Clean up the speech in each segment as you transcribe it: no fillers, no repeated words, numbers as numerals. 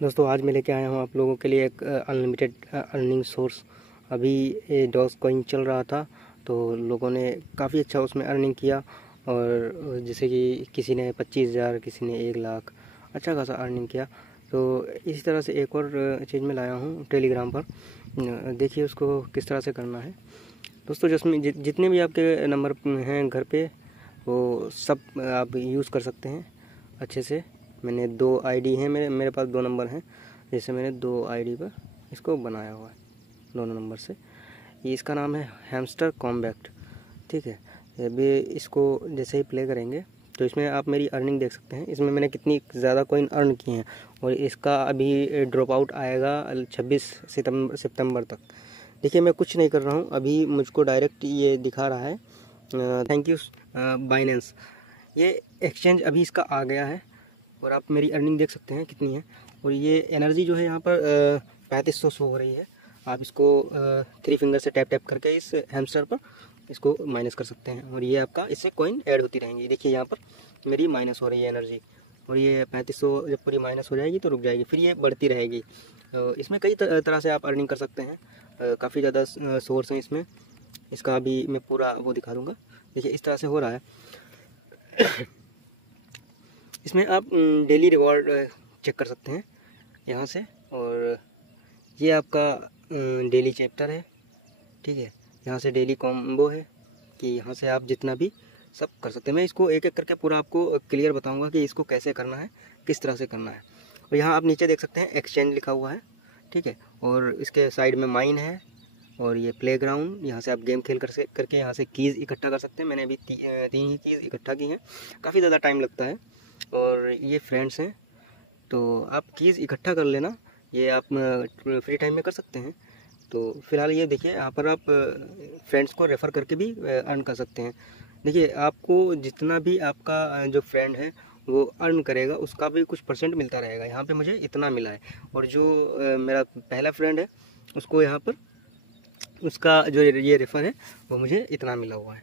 दोस्तों आज मैं लेके आया हूँ आप लोगों के लिए एक अनलिमिटेड अर्निंग सोर्स। अभी ये डॉज कॉइन चल रहा था तो लोगों ने काफ़ी अच्छा उसमें अर्निंग किया। और जैसे कि किसी ने 25,000, किसी ने 1 लाख, अच्छा खासा अर्निंग किया। तो इसी तरह से एक और चीज़ में लाया हूँ टेलीग्राम पर। देखिए उसको किस तरह से करना है। दोस्तों जिसमें जितने भी आपके नंबर हैं घर पे वो सब आप यूज़ कर सकते हैं अच्छे से। मैंने 2 आईडी हैं, मेरे पास 2 नंबर हैं। जैसे मैंने 2 आईडी पर इसको बनाया हुआ है दोनों नंबर से। ये इसका नाम है हैमस्टर कॉम्बैक्ट, ठीक है। अभी इसको जैसे ही प्ले करेंगे तो इसमें आप मेरी अर्निंग देख सकते हैं। इसमें मैंने कितनी ज़्यादा कॉइन अर्न किए हैं और इसका अभी ड्रॉप आउट आएगा 26 सितंबर तक। देखिए मैं कुछ नहीं कर रहा हूँ, अभी मुझको डायरेक्ट ये दिखा रहा है थैंक यू बाइनेंस। ये एक्सचेंज अभी इसका आ गया है और आप मेरी अर्निंग देख सकते हैं कितनी है। और ये एनर्जी जो है यहाँ पर 3500 शो हो रही है। आप इसको 3 फिंगर से टैप टैप करके इस हैमस्टर पर इसको माइनस कर सकते हैं और ये आपका इससे कॉइन ऐड होती रहेंगी। देखिए यहाँ पर मेरी माइनस हो रही है एनर्जी और ये 3500 जब पूरी माइनस हो जाएगी तो रुक जाएगी, फिर ये बढ़ती रहेगी। इसमें कई तरह से आप अर्निंग कर सकते हैं। काफ़ी ज़्यादा सोर्स हैं इसमें। इसका अभी मैं पूरा वो दिखा दूँगा। देखिए इस तरह से हो रहा है। इसमें आप डेली रिवॉर्ड चेक कर सकते हैं यहाँ से। और ये आपका डेली चैप्टर है, ठीक है। यहाँ से डेली कॉम्बो है कि यहाँ से आप जितना भी सब कर सकते हैं। मैं इसको एक एक करके पूरा आपको क्लियर बताऊंगा कि इसको कैसे करना है, किस तरह से करना है। और यहाँ आप नीचे देख सकते हैं एक्सचेंज लिखा हुआ है, ठीक है। और इसके साइड में माइन है और ये प्लेग्राउंड, यहाँ से आप गेम खेल करके यहाँ से कीज़ इकट्ठा कर सकते हैं। मैंने अभी 3 ही कीज़ इकट्ठा की हैं, काफ़ी ज़्यादा टाइम लगता है। और ये फ्रेंड्स हैं तो आप कीज़ इकट्ठा कर लेना, ये आप फ्री टाइम में कर सकते हैं। तो फिलहाल ये देखिए यहाँ पर आप फ्रेंड्स को रेफ़र करके भी अर्न कर सकते हैं। देखिए आपको जितना भी आपका जो फ्रेंड है वो अर्न करेगा उसका भी कुछ परसेंट मिलता रहेगा। यहाँ पे मुझे इतना मिला है और जो मेरा पहला फ्रेंड है उसको यहाँ पर उसका जो ये रेफ़र है वो मुझे इतना मिला हुआ है।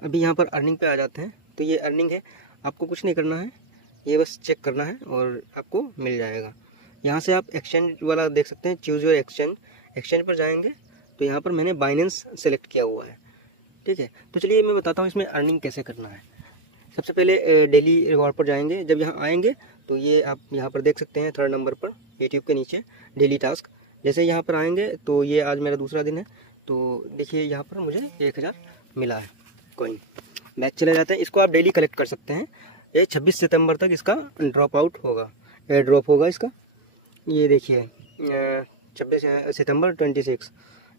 अभी यहाँ पर अर्निंग पे आ जाते हैं। तो ये अर्निंग है, आपको कुछ नहीं करना है, ये बस चेक करना है और आपको मिल जाएगा। यहाँ से आप एक्सचेंज वाला देख सकते हैं, चूज़ योर एक्सचेंज। एक्सचेंज पर जाएंगे तो यहाँ पर मैंने बाइनेंस सेलेक्ट किया हुआ है, ठीक है। तो चलिए मैं बताता हूँ इसमें अर्निंग कैसे करना है। सबसे पहले डेली रिवॉर्ड पर जाएंगे। जब यहाँ आएंगे तो ये आप यहाँ पर देख सकते हैं 3rd नंबर पर यूट्यूब के नीचे डेली टास्क। जैसे यहाँ पर आएंगे तो ये आज मेरा दूसरा दिन है। तो देखिए यहाँ पर मुझे 1000 मिला है कॉइन। बैक चले जाते हैं, इसको आप डेली कलेक्ट कर सकते हैं। ये 26 सितंबर तक इसका ड्रॉप आउट होगा, एयर ड्रॉप होगा इसका। ये देखिए 26 सितंबर 26,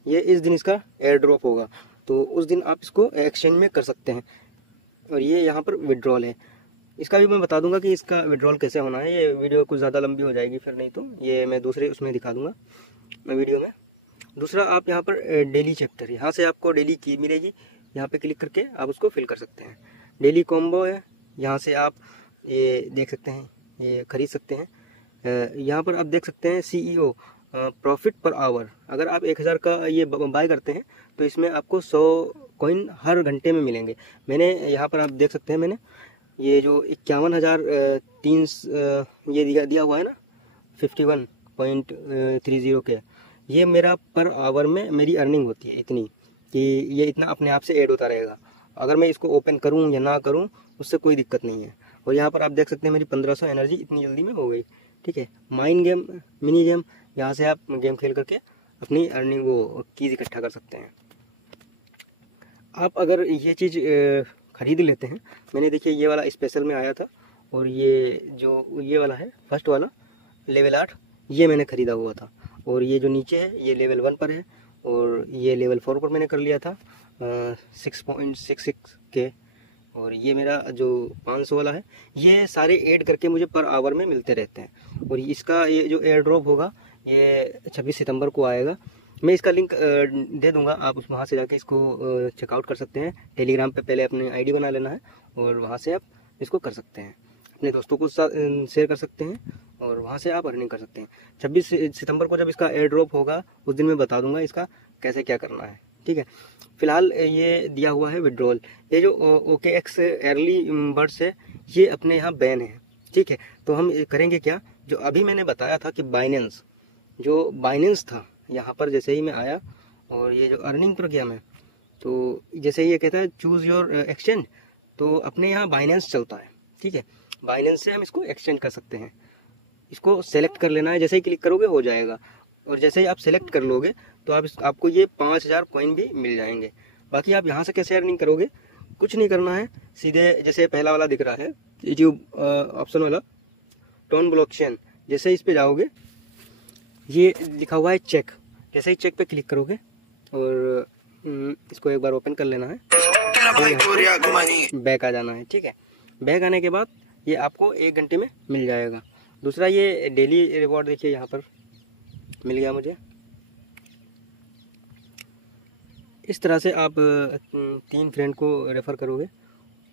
ये इस दिन इसका एयर ड्रॉप होगा। तो उस दिन आप इसको एक्सचेंज में कर सकते हैं। और ये यहाँ पर विड्रॉल है, इसका भी मैं बता दूंगा कि इसका विड्रॉल कैसे होना है। ये वीडियो कुछ ज़्यादा लंबी हो जाएगी फिर, नहीं तो ये मैं दूसरे उसमें दिखा दूंगा मैं वीडियो में। दूसरा आप यहाँ पर डेली चैप्टर, यहाँ से आपको डेली की मिलेगी, यहाँ पे क्लिक करके आप उसको फिल कर सकते हैं। डेली कॉम्बो है, यहाँ से आप ये देख सकते हैं, ये खरीद सकते हैं। यहाँ पर आप देख सकते हैं CEO प्रॉफिट पर आवर। अगर आप 1000 का ये बाय करते हैं तो इसमें आपको 100 कॉइन हर घंटे में मिलेंगे। मैंने यहाँ पर आप देख सकते हैं, मैंने ये जो 51,003 ये दिया हुआ है ना 51.30 के, ये मेरा पर आवर में मेरी अर्निंग होती है इतनी, कि ये इतना अपने आप से ऐड होता रहेगा। अगर मैं इसको ओपन करूं या ना करूं उससे कोई दिक्कत नहीं है। और यहाँ पर आप देख सकते हैं मेरी 1500 एनर्जी इतनी जल्दी में हो गई, ठीक है। माइन गेम, मिनी गेम, यहाँ से आप गेम खेल करके अपनी अर्निंग वो कीज़ इकट्ठा कर सकते हैं। आप अगर ये चीज़ ख़रीद लेते हैं, मैंने देखिए ये वाला स्पेशल में आया था और ये जो ये वाला है फर्स्ट वाला लेवल 8, ये मैंने ख़रीदा हुआ था। और ये जो नीचे है ये लेवल 1 पर है और ये लेवल 4 पर मैंने कर लिया था 6.66 के। और ये मेरा जो 500 वाला है, ये सारे ऐड करके मुझे पर आवर में मिलते रहते हैं। और इसका ये जो एयर ड्रॉप होगा ये 26 सितंबर को आएगा। मैं इसका लिंक दे दूंगा, आप उस वहाँ से जाके इसको चेकआउट कर सकते हैं। टेलीग्राम पे पहले अपने आईडी बना लेना है और वहाँ से आप इसको कर सकते हैं, अपने दोस्तों को शेयर कर सकते हैं और वहाँ से आप अर्निंग कर सकते हैं। 26 सितंबर को जब इसका एयर ड्रॉप होगा उस दिन मैं बता दूंगा इसका कैसे क्या करना है, ठीक है। फिलहाल ये दिया हुआ है विड्रॉल। ये जो OKX अर्ली बर्ड्स है ये अपने यहाँ बैन है, ठीक है। ठीक है। तो हम करेंगे क्या, जो अभी मैंने बताया था कि बाइनेंस, जो बाइनेंस था यहाँ पर जैसे ही मैं आया और ये जो अर्निंग प्रोग्राम है, तो जैसे ही ये कहता है चूज़ योर एक्सचेंज, तो अपने यहाँ बाइनेंस चलता है, ठीक है। बाइनेंस से हम इसको एक्सचेंज कर सकते हैं। इसको सेलेक्ट कर लेना है, जैसे ही क्लिक करोगे हो जाएगा। और जैसे ही आप सेलेक्ट कर लोगे तो आपको ये 5000 कॉइन भी मिल जाएंगे। बाकी आप यहाँ से कैसे अर्निंग करोगे, कुछ नहीं करना है, सीधे जैसे पहला वाला दिख रहा है यूट्यूब ऑप्शन वाला टोन ब्लॉकचेन, जैसे इस पे जाओगे ये लिखा हुआ है चेक, जैसे ही चेक पे क्लिक करोगे और इसको एक बार ओपन कर लेना है, बैक आ जाना है, ठीक है। बैक आने के बाद ये आपको 1 घंटे में मिल जाएगा। दूसरा ये डेली रिवॉर्ड देखिए यहाँ पर मिल गया मुझे। इस तरह से आप 3 फ्रेंड को रेफ़र करोगे,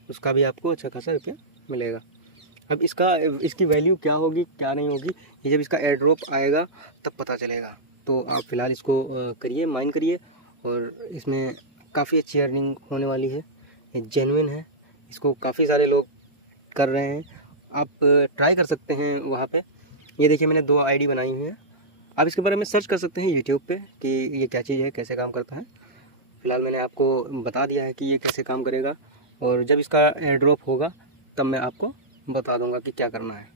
उसका भी आपको अच्छा खासा रुपया मिलेगा। अब इसकी वैल्यू क्या होगी क्या नहीं होगी, ये जब इसका एयर ड्रॉप आएगा तब पता चलेगा। तो आप फ़िलहाल इसको करिए, माइन करिए, और इसमें काफ़ी अच्छी अर्निंग होने वाली है, ये जेन्युइन है, इसको काफ़ी सारे लोग कर रहे हैं। आप ट्राई कर सकते हैं वहाँ पे। ये देखिए मैंने 2 आईडी बनाई हुई है, आप इसके बारे में सर्च कर सकते हैं यूट्यूब पे कि ये क्या चीज़ है, कैसे काम करता है। फ़िलहाल मैंने आपको बता दिया है कि ये कैसे काम करेगा, और जब इसका एयर ड्रॉप होगा तब मैं आपको बता दूंगा कि क्या करना है,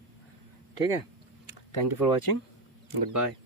ठीक है। Thank you for watching, good bye.